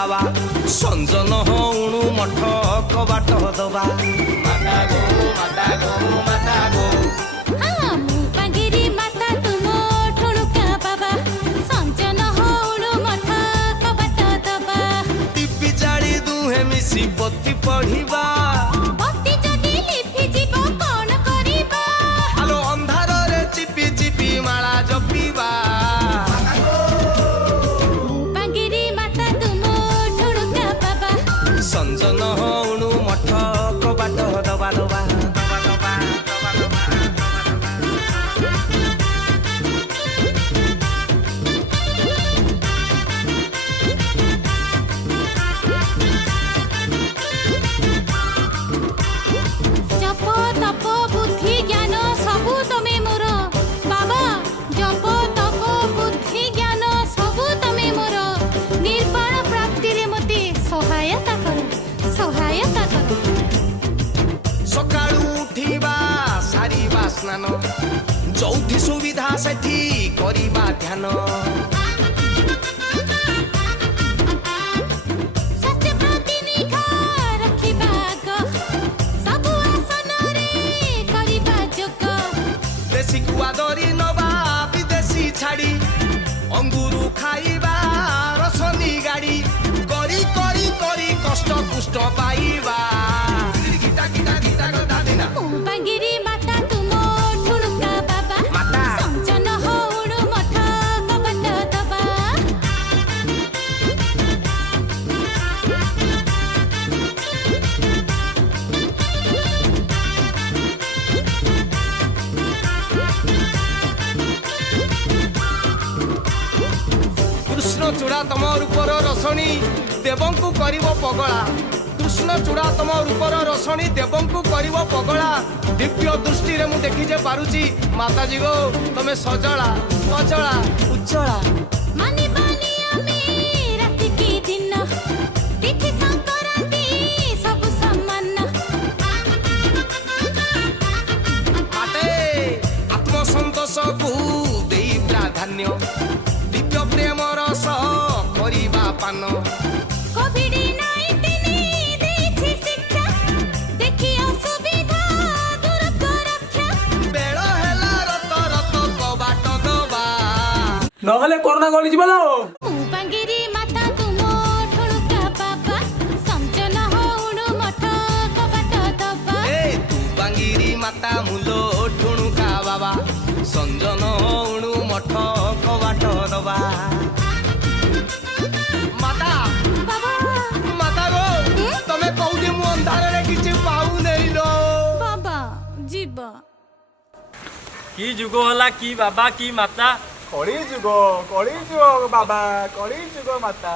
बाबा संजन उणु मठ कबाट दबा माता गो माता गो माता गो हाँ मुपांगिरी माता तुम ठुणुका बाबा संजन उणु मठ कबाट दबा टीपी जाड़ी दुहे मिसी बत्ती पढ़िबा बत्ती जदि लिफि जीव कौन करिबा आलो अंधार रे चिपी चिपी माला जपिबा मुपांगिरी माता तुम ठुणुका बाबा संजन उणु मठ कबाट दबा दबा जप तप बुद्धि ज्ञान सबु तमे मोर बाबा जप तप बुद्धि ज्ञान सबु तमे मोर निर्वाण प्राप्ति रे मते सहायता कर सकाळू उठिबा सारिबा स्नान चौथी सुविधा सेठी करिबा ध्यान स्वास्थ्य प्रति निघा रखिबा ग सबु आसन रे करिबा जोग देशी कुआ दरी नबा विदेशी छाड़ी अंगुरु खाइबा रसनी गाड़ी करी करी करी कष्ट कुष्ट पाइबा गीता गीता गीता गदा दिना मुपांगिरी माता तुम ठुणुका बाबा माता। संजन उणु मठ कबाट दबा कृष्ण चूड़ा तम रूपर रसणी देवंकु करिवो पगला कृष्ण चूड़ा तम रूपर रसणी देवंकु करिवो पगला दिव्य दृष्टि रे मु देखि जे पारुची माताजी गो तमे सजला अजला उज्जला मानी बानी आमे राति की दिन तिथि संक्रांति सब समान माते आत्मसंतोष को देई प्राधान्य दिव्य प्रेम रस करिबा पान कोविड-19 देछि शिक्षा देखि असुविधा दूर रक्षा बेळ हेला रत रत कबाट दबा নহলে করোনা গলি যাব मुपांगिरी माता तुम ठुणुका बाबा संजन उणु मठ कबाट दबा ए तू बांगिरी माता मुलो ठुणुका बाबा संजन उणु मठ कबाट दबा माता बाबा माता गो तमे कौडी मु अंधार रे किछि पाऊ नै लो बाबा जीव की जुग होला की बाबा की माता কলি যুগ বাবা কলি যুগ মাতা